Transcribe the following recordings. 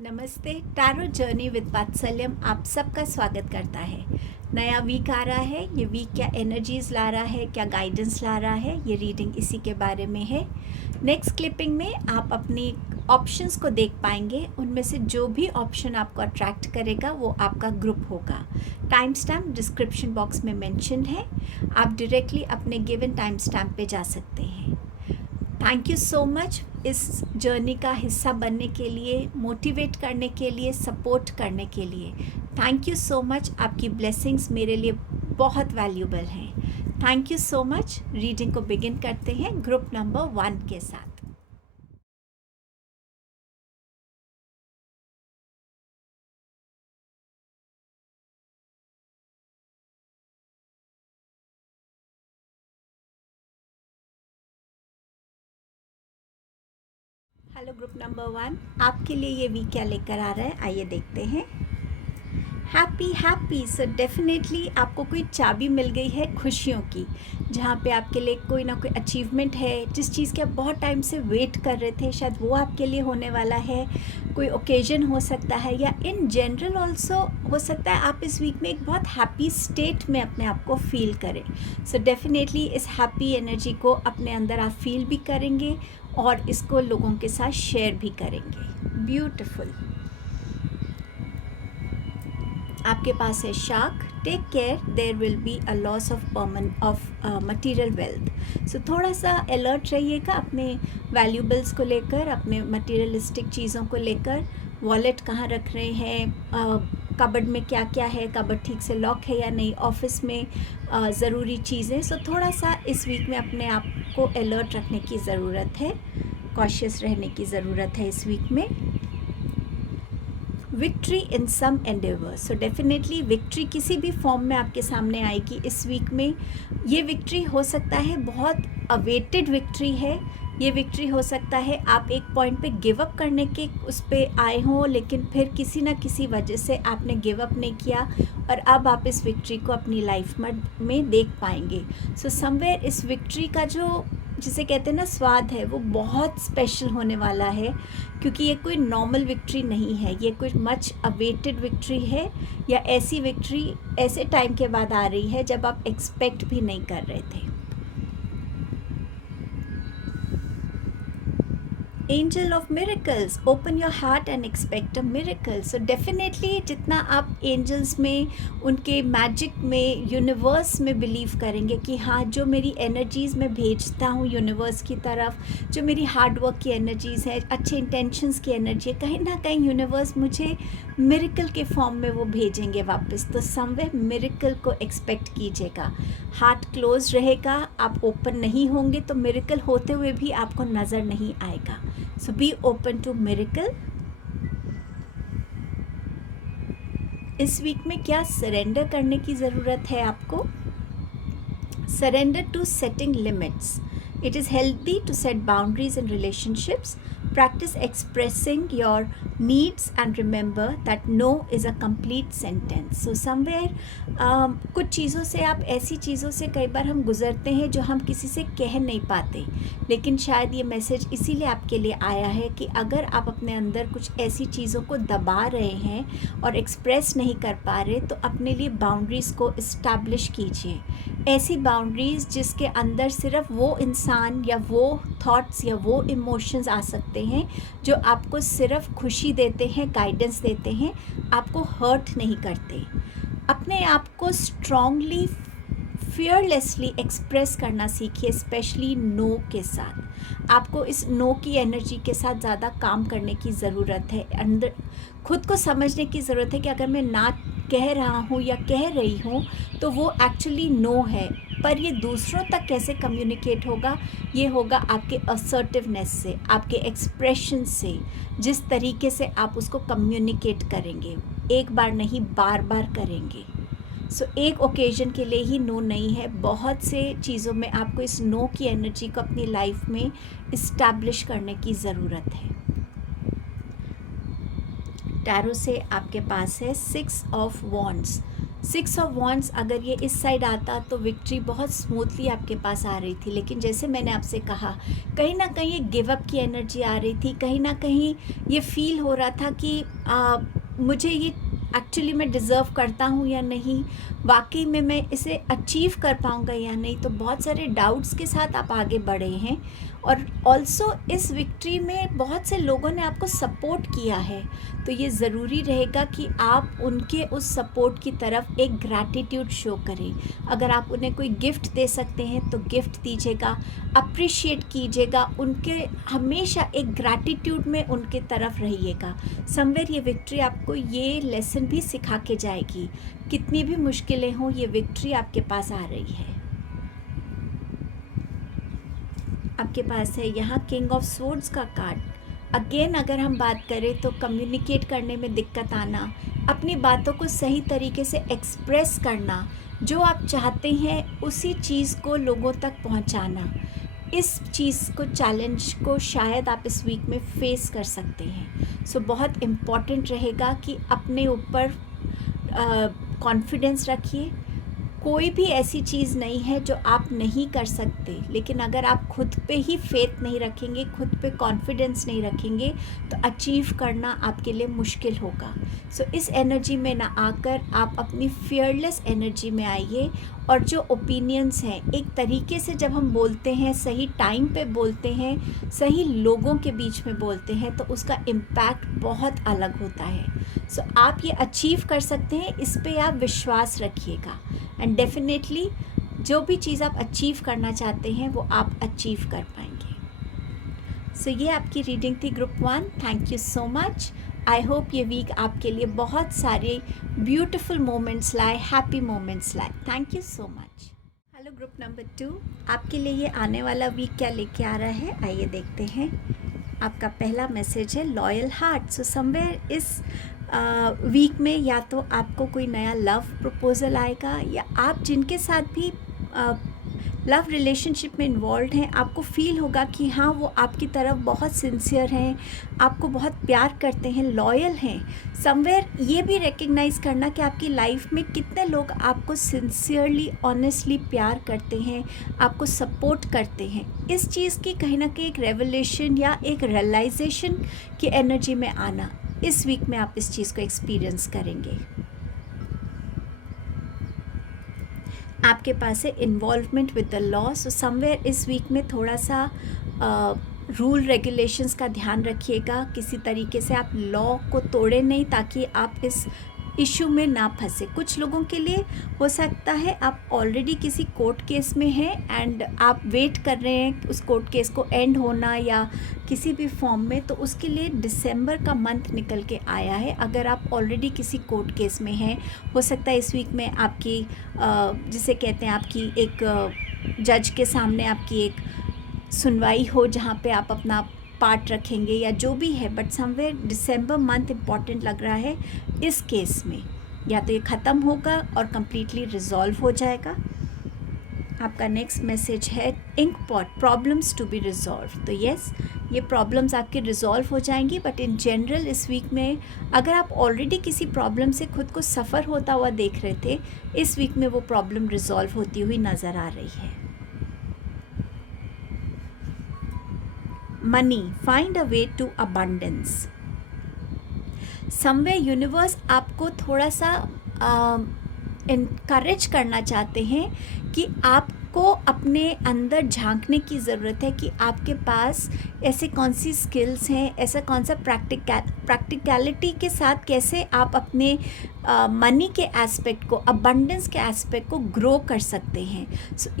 नमस्ते। Tarot journey with वात्सल्यम आप सबका स्वागत करता है। नया वीक आ रहा है। ये वीक क्या एनर्जीज ला रहा है, क्या गाइडेंस ला रहा है, ये रीडिंग इसी के बारे में है। नेक्स्ट क्लिपिंग में आप अपनी ऑप्शंस को देख पाएंगे। उनमें से जो भी ऑप्शन आपको अट्रैक्ट करेगा वो आपका ग्रुप होगा। टाइम स्टैम्प डिस्क्रिप्शन बॉक्स में मेंशन है। आप डायरेक्टली अपने गिवन टाइम स्टैम्प पे जा सकते हैं। थैंक यू सो मच इस जर्नी का हिस्सा बनने के लिए, मोटिवेट करने के लिए, सपोर्ट करने के लिए। Thank you so much. आपकी ब्लेसिंग्स मेरे लिए बहुत वैल्यूबल हैं। Thank you so much. Reading को बिगिन करते हैं ग्रुप नंबर 1 के साथ। हेलो ग्रुप नंबर 1, आपके लिए ये वीक क्या लेकर आ रहा है, आइए देखते हैं। हैप्पी सो डेफिनेटली आपको कोई चाबी मिल गई है खुशियों की, जहाँ पे आपके लिए कोई ना कोई अचीवमेंट है, जिस चीज़ के आप बहुत टाइम से वेट कर रहे थे, शायद वो आपके लिए होने वाला है। कोई ओकेजन हो सकता है या इन जनरल ऑल्सो हो सकता है आप इस वीक में एक बहुत हैप्पी स्टेट में अपने आप को फील करें। सो डेफिनेटली इस हैप्पी एनर्जी को अपने अंदर आप फील भी करेंगे और इसको लोगों के साथ शेयर भी करेंगे। ब्यूटिफुल। आपके पास है shark. Take care, there will be a loss of material wealth. So थोड़ा सा अलर्ट रहिएगा अपने वैल्यूबल्स को लेकर, अपने मटीरियलिस्टिक चीज़ों को लेकर। वॉलेट कहाँ रख रहे हैं, कबर्ड में क्या क्या है, कबर्ड ठीक से लॉक है या नहीं, ऑफिस में ज़रूरी चीज़ें। सो थोड़ा सा इस वीक में अपने आप को अलर्ट रखने की ज़रूरत है, कॉशियस रहने की ज़रूरत है इस वीक में। Victory in some endeavour, so definitely victory किसी भी फॉर्म में आपके सामने आएगी इस वीक में। ये विक्ट्री हो सकता है बहुत अवेटेड विक्ट्री है। ये विक्ट्री हो सकता है आप एक पॉइंट पे गिव अप करने के उस पे आए हों, लेकिन फिर किसी ना किसी वजह से आपने गिव अप नहीं किया और अब आप इस विक्ट्री को अपनी लाइफ में देख पाएंगे। सो समवेयर इस विक्ट्री का जो जिसे कहते हैं ना स्वाद है, वो बहुत स्पेशल होने वाला है, क्योंकि ये कोई नॉर्मल विक्ट्री नहीं है। ये कोई मच अवेटेड विक्ट्री है, या ऐसी विक्ट्री ऐसे टाइम के बाद आ रही है जब आप एक्सपेक्ट भी नहीं कर रहे थे। Angel of miracles, open your heart and expect a miracle. So definitely जितना आप एंजल्स में, उनके मैजिक में, यूनिवर्स में बिलीव करेंगे कि हाँ, जो मेरी एनर्जीज़ मैं भेजता हूँ यूनिवर्स की तरफ, जो मेरी हार्डवर्क की एनर्जीज़ है, अच्छे इंटेंशंस की एनर्जी है, कहीं ना कहीं यूनिवर्स मुझे मिरेकल के फॉर्म में वो भेजेंगे वापस। तो समवे मिरेकल को एक्सपेक्ट कीजिएगा। हार्ट क्लोज रहेगा, आप ओपन नहीं होंगे तो मिरेकल होते हुए भी आपको नज़र नहीं आएगा। So be open to miracle। इस वीक में क्या सरेंडर करने की ज़रूरत है आपको? Surrender to setting limits. It is healthy to set boundaries in relationships. Practice expressing your needs and remember that no is a complete sentence. So somewhere कुछ चीज़ों से, आप ऐसी चीज़ों से कई बार हम गुज़रते हैं जो हम किसी से कह नहीं पाते, लेकिन शायद ये मैसेज इसीलिए आपके लिए आया है कि अगर आप अपने अंदर कुछ ऐसी चीज़ों को दबा रहे हैं और एक्सप्रेस नहीं कर पा रहे, तो अपने लिए बाउंड्रीज़ को इस्टेब्लिश कीजिए। ऐसी बाउंड्रीज़ जिसके अंदर सिर्फ वो इंसान या वो थॉट्स या वो इमोशंस आ सकते हैं जो आपको सिर्फ खुशी देते हैं, गाइडेंस देते हैं, आपको हर्ट नहीं करते। अपने आप को स्ट्रॉन्गली, फियरलेसली एक्सप्रेस करना सीखिए, स्पेशली नो के साथ। आपको इस नो की एनर्जी के साथ ज़्यादा काम करने की ज़रूरत है। अंदर खुद को समझने की ज़रूरत है कि अगर मैं ना कह रहा हूँ या कह रही हूँ तो वो एक्चुअली नो है, पर ये दूसरों तक कैसे कम्युनिकेट होगा? ये होगा आपके असर्टिवनेस से, आपके एक्सप्रेशन से, जिस तरीके से आप उसको कम्युनिकेट करेंगे। एक बार नहीं, बार बार करेंगे। सो एक ओकेजन के लिए ही नो नहीं है, बहुत से चीज़ों में आपको इस नो की एनर्जी को अपनी लाइफ में इस्टेब्लिश करने की ज़रूरत है। टैरो से आपके पास है 6 ऑफ वॉन्ड्स। 6 ऑफ वॉन्ड्स अगर ये इस साइड आता तो विक्ट्री बहुत स्मूथली आपके पास आ रही थी, लेकिन जैसे मैंने आपसे कहा, कहीं ना कहीं ये गिव अप की एनर्जी आ रही थी, कहीं ना कहीं ये फील हो रहा था कि मुझे ये एक्चुअली मैं डिज़र्व करता हूँ या नहीं, वाकई में मैं इसे अचीव कर पाऊँगा या नहीं। तो बहुत सारे डाउट्स के साथ आप आगे बढ़े हैं, और ऑल्सो इस विक्ट्री में बहुत से लोगों ने आपको सपोर्ट किया है, तो ये ज़रूरी रहेगा कि आप उनके उस सपोर्ट की तरफ एक ग्रैटिट्यूड शो करें। अगर आप उन्हें कोई गिफ्ट दे सकते हैं तो गिफ्ट दीजिएगा, अप्रिशिएट कीजिएगा उनके, हमेशा एक ग्रैटिट्यूड में उनके तरफ रहिएगा। समवेयर ये विक्ट्री आपको ये लेसन भी सिखा के जाएगी, कितनी भी मुश्किलें हों ये विक्ट्री आपके पास आ रही है। आपके पास है यहाँ किंग ऑफ स्वॉर्ड्स का कार्ड। अगेन अगर हम बात करें तो कम्युनिकेट करने में दिक्कत आना, अपनी बातों को सही तरीके से एक्सप्रेस करना, जो आप चाहते हैं उसी चीज़ को लोगों तक पहुंचाना, इस चीज़ को, चैलेंज को शायद आप इस वीक में फेस कर सकते हैं। सो बहुत इम्पॉर्टेंट रहेगा कि अपने ऊपर कॉन्फिडेंस रखिए। कोई भी ऐसी चीज़ नहीं है जो आप नहीं कर सकते, लेकिन अगर आप खुद पे ही फेथ नहीं रखेंगे, खुद पे कॉन्फिडेंस नहीं रखेंगे, तो अचीव करना आपके लिए मुश्किल होगा। सो इस एनर्जी में ना आकर आप अपनी फियरलेस एनर्जी में आइए, और जो ओपिनियंस हैं, एक तरीके से जब हम बोलते हैं, सही टाइम पे बोलते हैं, सही लोगों के बीच में बोलते हैं, तो उसका इम्पैक्ट बहुत अलग होता है। सो आप ये अचीव कर सकते हैं, इस पे आप विश्वास रखिएगा, एंड डेफिनेटली जो भी चीज़ आप अचीव करना चाहते हैं वो आप अचीव कर पाएंगे। सो ये आपकी रीडिंग थी group 1। Thank you so much. I hope ये वीक आपके लिए बहुत सारे ब्यूटिफुल मोमेंट्स लाए, हैप्पी मोमेंट्स लाए। Thank you so much. Hello group number 2, आपके लिए ये आने वाला वीक क्या लेके आ रहा है, आइए देखते हैं। आपका पहला मैसेज है लॉयल हार्ट। सो समवेयर इस वीक में या तो आपको कोई नया लव प्रपोज़ल आएगा, या आप जिनके साथ भी लव रिलेशनशिप में इन्वॉल्व हैं, आपको फील होगा कि हाँ वो आपकी तरफ बहुत सिंसियर हैं, आपको बहुत प्यार करते हैं, लॉयल हैं। समवेयर ये भी रिकग्नाइज़ करना कि आपकी लाइफ में कितने लोग आपको सिंसियरली, ऑनेस्टली प्यार करते हैं, आपको सपोर्ट करते हैं। इस चीज़ की कहीं ना कहीं एक रेवलेशन या एक रियलाइजेशन की एनर्जी में आना, इस वीक में आप इस चीज़ को एक्सपीरियंस करेंगे। आपके पास है involvement with the law. So somewhere इस वीक में थोड़ा सा रूल रेगुलेशंस का ध्यान रखिएगा, किसी तरीके से आप लॉ को तोड़े नहीं, ताकि आप इस इशू में ना फंसे। कुछ लोगों के लिए हो सकता है आप ऑलरेडी किसी कोर्ट केस में हैं एंड आप वेट कर रहे हैं उस कोर्ट केस को एंड होना या किसी भी फॉर्म में, तो उसके लिए दिसंबर का मंथ निकल के आया है। अगर आप ऑलरेडी किसी कोर्ट केस में हैं, हो सकता है इस वीक में आपकी जिसे कहते हैं आपकी एक जज के सामने आपकी एक सुनवाई हो, जहाँ पे आप अपना पार्ट रखेंगे या जो भी है, but somewhere December month important लग रहा है इस केस में। या तो ये ख़त्म होगा और कम्प्लीटली रिजॉल्व हो जाएगा। आपका नेक्स्ट मैसेज है ink pot, problems to be resolve. तो यस, ये प्रॉब्लम्स आपके रिजॉल्व हो जाएंगी, बट इन जनरल इस वीक में अगर आप ऑलरेडी किसी प्रॉब्लम से खुद को सफ़र होता हुआ देख रहे थे, इस वीक में वो प्रॉब्लम रिजॉल्व होती हुई नज़र आ रही है। Money, find a way to abundance. Someway universe आपको थोड़ा सा इनकरेज करना चाहते हैं कि आपको अपने अंदर झांकने की ज़रूरत है कि आपके पास ऐसे कौन सी स्किल्स हैं, ऐसा कौन सा प्रैक्टिकलिटी के साथ कैसे आप अपने मनी के एस्पेक्ट को, अबंडेंस के एस्पेक्ट को ग्रो कर सकते हैं।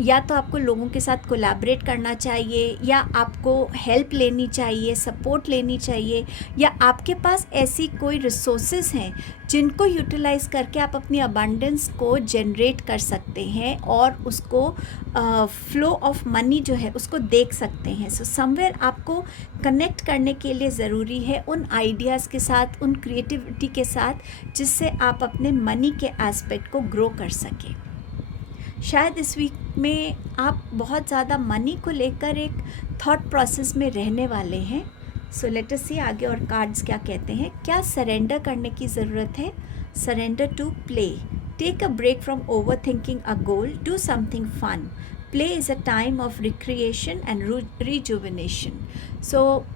या तो आपको लोगों के साथ कोलैबोरेट करना चाहिए, या आपको हेल्प लेनी चाहिए, सपोर्ट लेनी चाहिए, या आपके पास ऐसी कोई रिसोर्सेज हैं जिनको यूटिलाइज़ करके आप अपनी अबंडेंस को जनरेट कर सकते हैं और उसको फ्लो ऑफ मनी जो है उसको देख सकते हैं। सो समवेयर आपको कनेक्ट करने के लिए ज़रूरी है उन आइडियाज़ के साथ, उन क्रिएटिविटी के साथ, जिससे आप अपने मनी के एस्पेक्ट को ग्रो कर सकें। शायद इस वीक में आप बहुत ज़्यादा मनी को लेकर एक थॉट प्रोसेस में रहने वाले हैं। सो लेट अस सी आगे और कार्ड्स क्या कहते हैं। क्या सरेंडर करने की ज़रूरत है? Surrender to play, Take a break from overthinking a goal, do something fun. Play is a time of recreation and rejuvenation. So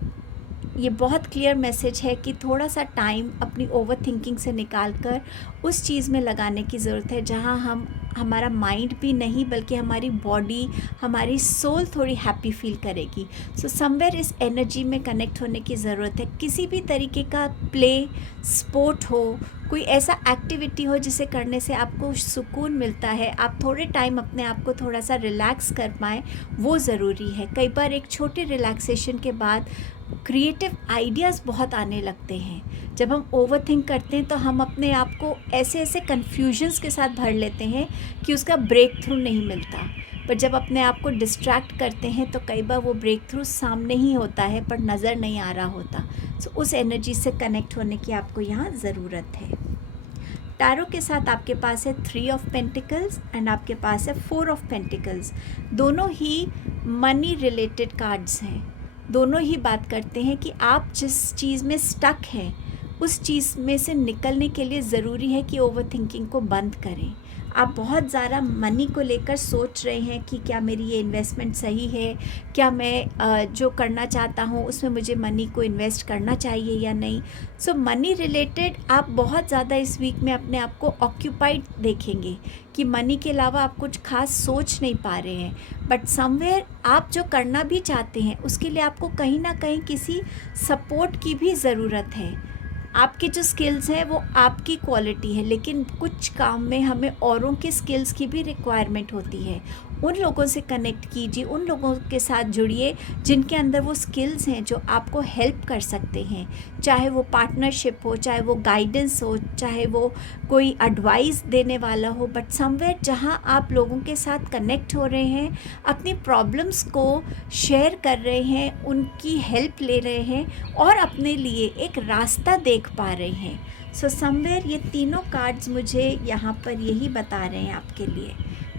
ये बहुत क्लियर मैसेज है कि थोड़ा सा टाइम अपनी ओवर थिंकिंग से निकाल कर उस चीज़ में लगाने की ज़रूरत है जहाँ हम हमारा माइंड भी नहीं बल्कि हमारी बॉडी, हमारी सोल थोड़ी हैप्पी फील करेगी. सो समवेयर इस एनर्जी में कनेक्ट होने की ज़रूरत है. किसी भी तरीके का प्ले, स्पोर्ट हो, कोई ऐसा एक्टिविटी हो जिसे करने से आपको सुकून मिलता है, आप थोड़े टाइम अपने आप को थोड़ा सा रिलैक्स कर पाएँ, वो ज़रूरी है. कई बार एक छोटे रिलैक्सेशन के बाद क्रिएटिव आइडियाज़ बहुत आने लगते हैं. जब हम ओवर थिंक करते हैं तो हम अपने आप को ऐसे ऐसे कन्फ्यूजन्स के साथ भर लेते हैं कि उसका ब्रेक थ्रू नहीं मिलता. पर जब अपने आप को डिस्ट्रैक्ट करते हैं तो कई बार वो ब्रेक थ्रू सामने ही होता है पर नज़र नहीं आ रहा होता. सो उस एनर्जी से कनेक्ट होने की आपको यहाँ ज़रूरत है. टैरो के साथ आपके पास है 3 ऑफ पेंटिकल्स एंड आपके पास है 4 ऑफ पेंटिकल्स. दोनों ही मनी रिलेटेड कार्ड्स हैं. दोनों ही बात करते हैं कि आप जिस चीज़ में स्टक हैं उस चीज़ में से निकलने के लिए ज़रूरी है कि ओवर थिंकिंग को बंद करें. आप बहुत ज़्यादा मनी को लेकर सोच रहे हैं कि क्या मेरी ये इन्वेस्टमेंट सही है, क्या मैं जो करना चाहता हूँ उसमें मुझे मनी को इन्वेस्ट करना चाहिए या नहीं. सो मनी रिलेटेड आप बहुत ज़्यादा इस वीक में अपने आप को ऑक्यूपाइड देखेंगे कि मनी के अलावा आप कुछ खास सोच नहीं पा रहे हैं. बट समवेयर आप जो करना भी चाहते हैं उसके लिए आपको कहीं ना कहीं किसी सपोर्ट की भी ज़रूरत है. आपके जो स्किल्स हैं वो आपकी क्वालिटी है, लेकिन कुछ काम में हमें औरों के स्किल्स की भी रिक्वायरमेंट होती है. उन लोगों से कनेक्ट कीजिए, उन लोगों के साथ जुड़िए जिनके अंदर वो स्किल्स हैं जो आपको हेल्प कर सकते हैं. चाहे वो पार्टनरशिप हो, चाहे वो गाइडेंस हो, चाहे वो कोई एडवाइस देने वाला हो. बट समवेयर जहाँ आप लोगों के साथ कनेक्ट हो रहे हैं, अपनी प्रॉब्लम्स को शेयर कर रहे हैं, उनकी हेल्प ले रहे हैं और अपने लिए एक रास्ता देख पा रहे हैं. सो समवेयर ये तीनों कार्ड्स मुझे यहाँ पर यही बता रहे हैं आपके लिए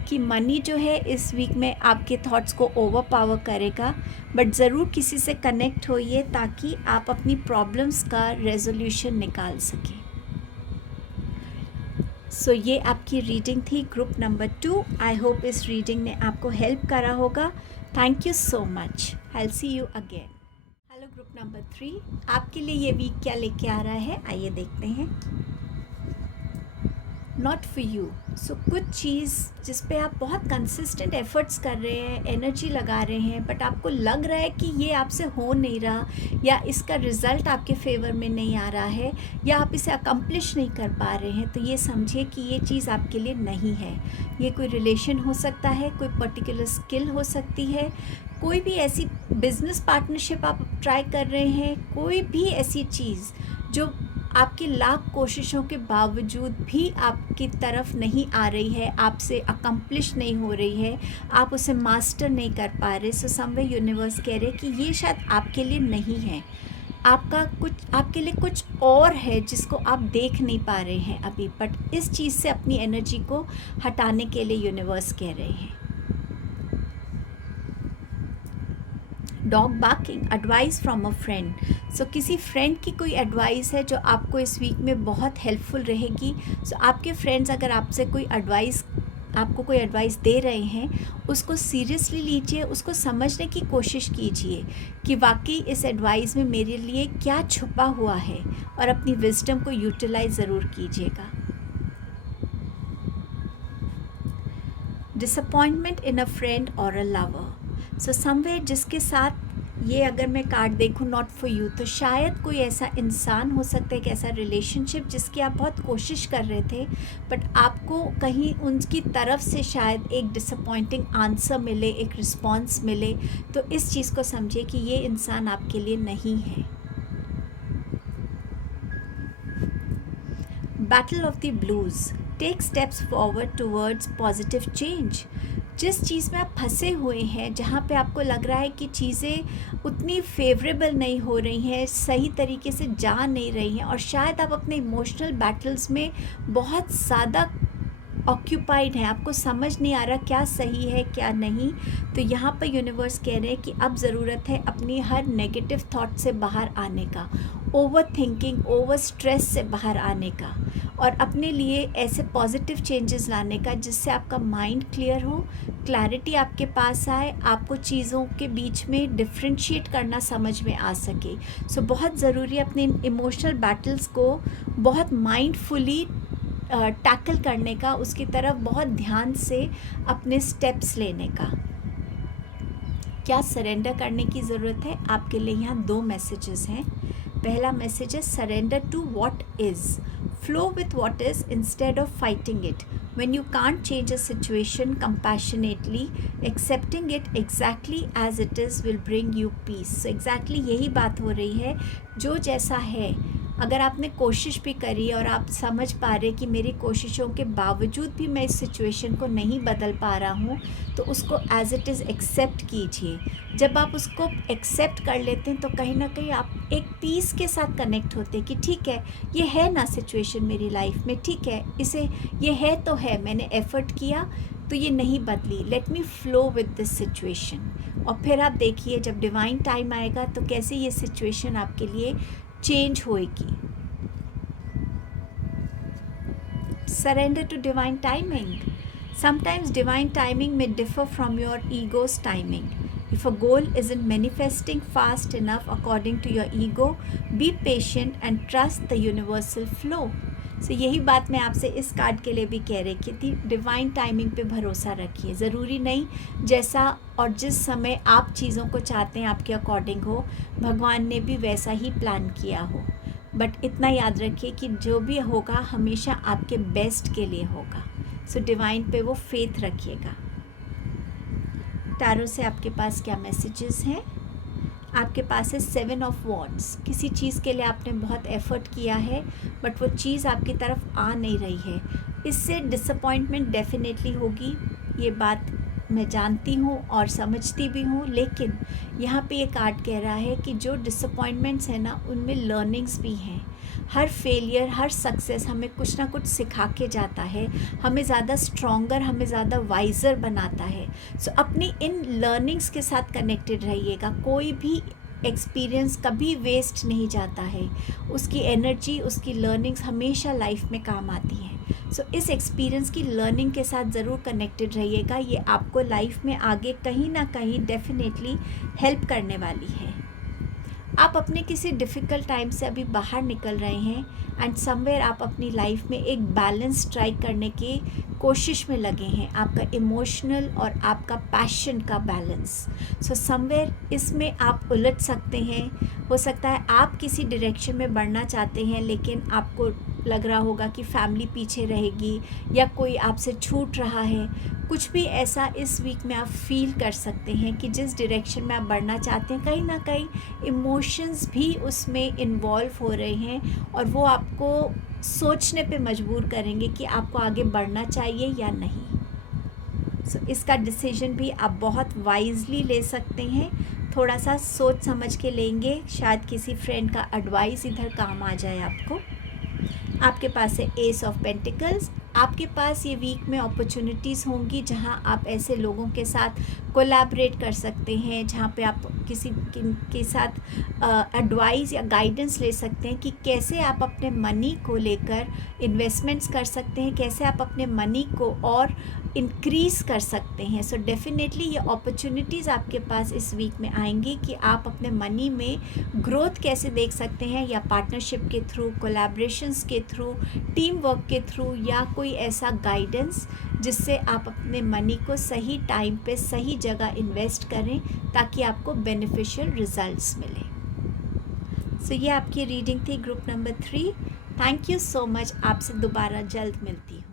कि मनी जो है इस वीक में आपके थॉट्स को ओवर पावर करेगा. बट ज़रूर किसी से कनेक्ट होइए ताकि आप अपनी प्रॉब्लम्स का रेजोल्यूशन निकाल सकें. सो ये आपकी रीडिंग थी ग्रुप नंबर 2. आई होप इस रीडिंग ने आपको हेल्प करा होगा. Thank you so much. I will see you again. Hello group number 3, आपके लिए ये वीक क्या लेके आ रहा है आइए देखते हैं. Not for you. सो कुछ चीज़ जिस पे आप बहुत कंसिस्टेंट एफर्ट्स कर रहे हैं, एनर्जी लगा रहे हैं, बट आपको लग रहा है कि ये आपसे हो नहीं रहा या इसका रिज़ल्ट आपके फेवर में नहीं आ रहा है या आप इसे अकम्प्लिश नहीं कर पा रहे हैं, तो ये समझिए कि ये चीज़ आपके लिए नहीं है. ये कोई रिलेशन हो सकता है, कोई पर्टिकुलर स्किल हो सकती है, कोई भी ऐसी बिजनेस पार्टनरशिप आप ट्राई कर रहे हैं, कोई भी ऐसी चीज़ जो आपकी लाख कोशिशों के बावजूद भी आपकी तरफ नहीं आ रही है, आपसे अकम्प्लिश नहीं हो रही है, आप उसे मास्टर नहीं कर पा रहे. सो समवेयर यूनिवर्स कह रहे कि ये शायद आपके लिए नहीं है. आपके लिए कुछ और है जिसको आप देख नहीं पा रहे हैं अभी. बट इस चीज़ से अपनी एनर्जी को हटाने के लिए यूनिवर्स कह रहे हैं. Dog barking, advice from a friend. So किसी फ्रेंड की कोई एडवाइस है जो आपको इस वीक में बहुत हेल्पफुल रहेगी. सो आपके फ्रेंड्स अगर आपको कोई एडवाइस दे रहे हैं, उसको सीरियसली लीजिए, उसको समझने की कोशिश कीजिए कि वाकई इस एडवाइस में मेरे लिए क्या छुपा हुआ है और अपनी विजडम को यूटिलाइज ज़रूर कीजिएगा. डिसअपॉइंटमेंट इन अ फ्रेंड और अ लवर. सो समवेयर जिसके साथ ये अगर मैं कार्ड देखूँ नॉट फॉर यू, तो शायद कोई ऐसा इंसान हो सकता है, एक ऐसा रिलेशनशिप जिसकी आप बहुत कोशिश कर रहे थे बट आपको कहीं उनकी तरफ से शायद एक डिसअपॉइंटिंग आंसर मिले, एक रिस्पॉन्स मिले. तो इस चीज़ को समझिए कि ये इंसान आपके लिए नहीं है. Battle of the blues. Take steps forward towards positive change. जिस चीज़ में आप फंसे हुए हैं, जहाँ पे आपको लग रहा है कि चीज़ें उतनी फेवरेबल नहीं हो रही हैं, सही तरीके से जा नहीं रही हैं और शायद आप अपने इमोशनल बैटल्स में बहुत ज़्यादा ऑक्यूपाइड हैं, आपको समझ नहीं आ रहा क्या सही है क्या नहीं, तो यहाँ पर यूनिवर्स कह रहे हैं कि अब ज़रूरत है अपनी हर नेगेटिव थॉट से बाहर आने का, ओवर थिंकिंग, ओवर स्ट्रेस से बाहर आने का, और अपने लिए ऐसे पॉजिटिव चेंजेस लाने का जिससे आपका माइंड क्लियर हो, क्लैरिटी आपके पास आए, आपको चीज़ों के बीच में डिफ्रेंशिएट करना समझ में आ सके। सो बहुत ज़रूरी है अपने इमोशनल बैटल्स को बहुत माइंडफुली टैकल करने का, उसकी तरफ बहुत ध्यान से अपने स्टेप्स लेने का। क्या सरेंडर करने की ज़रूरत है? आपके लिए यहाँ 2 मैसेजेस हैं। पहला मैसेज है surrender to what is, flow with what is instead of fighting it. When you can't change a situation compassionately, accepting it exactly as it is will bring you peace. So exactly यही बात हो रही है, जो जैसा है, अगर आपने कोशिश भी करी और आप समझ पा रहे कि मेरी कोशिशों के बावजूद भी मैं इस सिचुएशन को नहीं बदल पा रहा हूँ, तो उसको एज इट इज़ एक्सेप्ट कीजिए। जब आप उसको एक्सेप्ट कर लेते हैं तो कहीं ना कहीं आप एक पीस के साथ कनेक्ट होते हैं कि ठीक है, ये है ना सिचुएशन मेरी लाइफ में, ठीक है, इसे ये है तो है, मैंने एफर्ट किया तो ये नहीं बदली, let me flow with this situation. और फिर आप देखिए जब डिवाइन टाइम आएगा तो कैसे ये सिचुएशन आपके लिए चेंज होएगी। Surrender to divine timing. Sometimes divine timing may differ from your ego's timing. If a goal isn't manifesting fast enough according to your ego, be patient and trust the universal flow. So यही बात मैं आपसे इस card के लिए भी कह रही थी, डिवाइन टाइमिंग पे भरोसा रखिए। ज़रूरी नहीं जैसा और जिस समय आप चीज़ों को चाहते हैं आपके अकॉर्डिंग हो, भगवान ने भी वैसा ही प्लान किया हो, बट इतना याद रखिए कि जो भी होगा हमेशा आपके बेस्ट के लिए होगा। सो डिवाइन पे वो फेथ रखिएगा। टैरो से आपके पास क्या मैसेजेस हैं? आपके पास है 7 ऑफ वॉन्ड्स। किसी चीज़ के लिए आपने बहुत एफर्ट किया है बट वो चीज़ आपकी तरफ आ नहीं रही है, इससे डिसअपॉइंटमेंट डेफिनेटली होगी, ये बात मैं जानती हूँ और समझती भी हूँ। लेकिन यहाँ पे ये कार्ड कह रहा है कि जो डिसअपॉइंटमेंट्स हैं ना, उनमें लर्निंग्स भी हैं। हर फेलियर, हर सक्सेस हमें कुछ ना कुछ सिखा के जाता है, हमें ज़्यादा स्ट्रॉन्गर, हमें ज़्यादा वाइज़र बनाता है। सो अपनी इन लर्निंग्स के साथ कनेक्टेड रहिएगा। कोई भी एक्सपीरियंस कभी वेस्ट नहीं जाता है, उसकी एनर्जी, उसकी लर्निंग्स हमेशा लाइफ में काम आती हैं। सो इस एक्सपीरियंस की लर्निंग के साथ ज़रूर कनेक्टेड रहिएगा, ये आपको लाइफ में आगे कहीं ना कहीं डेफिनेटली हेल्प करने वाली है। आप अपने किसी डिफ़िकल्ट टाइम से अभी बाहर निकल रहे हैं एंड समवेयर आप अपनी लाइफ में एक बैलेंस स्ट्राइक करने की कोशिश में लगे हैं, आपका इमोशनल और आपका पैशन का बैलेंस। सो समवेयर इसमें आप उलझ सकते हैं। हो सकता है आप किसी डायरेक्शन में बढ़ना चाहते हैं लेकिन आपको लग रहा होगा कि फैमिली पीछे रहेगी या कोई आपसे छूट रहा है। कुछ भी ऐसा इस वीक में आप फील कर सकते हैं कि जिस डायरेक्शन में आप बढ़ना चाहते हैं कहीं ना कहीं इमोशंस भी उसमें इन्वॉल्व हो रहे हैं और वो आपको सोचने पे मजबूर करेंगे कि आपको आगे बढ़ना चाहिए या नहीं। सो इसका डिसीजन भी आप बहुत वाइजली ले सकते हैं, थोड़ा सा सोच समझ के लेंगे, शायद किसी फ्रेंड का एडवाइस इधर काम आ जाए आपको। आपके पास है एस ऑफ पेंटिकल्स। आपके पास ये वीक में अपॉर्चुनिटीज़ होंगी जहां आप ऐसे लोगों के साथ कोलैबोरेट कर सकते हैं, जहां पे आप किसी के साथ एडवाइस या गाइडेंस ले सकते हैं कि कैसे आप अपने मनी को लेकर इन्वेस्टमेंट्स कर सकते हैं, कैसे आप अपने मनी को और इंक्रीज़ कर सकते हैं। सो डेफिनेटली ये अपॉर्चुनिटीज़ आपके पास इस वीक में आएंगी कि आप अपने मनी में ग्रोथ कैसे देख सकते हैं, या पार्टनरशिप के थ्रू, कोलैबोरेशंस के थ्रू, टीम वर्क के थ्रू, या कोई ऐसा गाइडेंस जिससे आप अपने मनी को सही टाइम पे सही जगह इन्वेस्ट करें ताकि आपको बेनिफिशियल रिजल्ट्स मिले। सो ये आपकी रीडिंग थी group number 3। Thank you so much. आपसे दोबारा जल्द मिलती हूँ।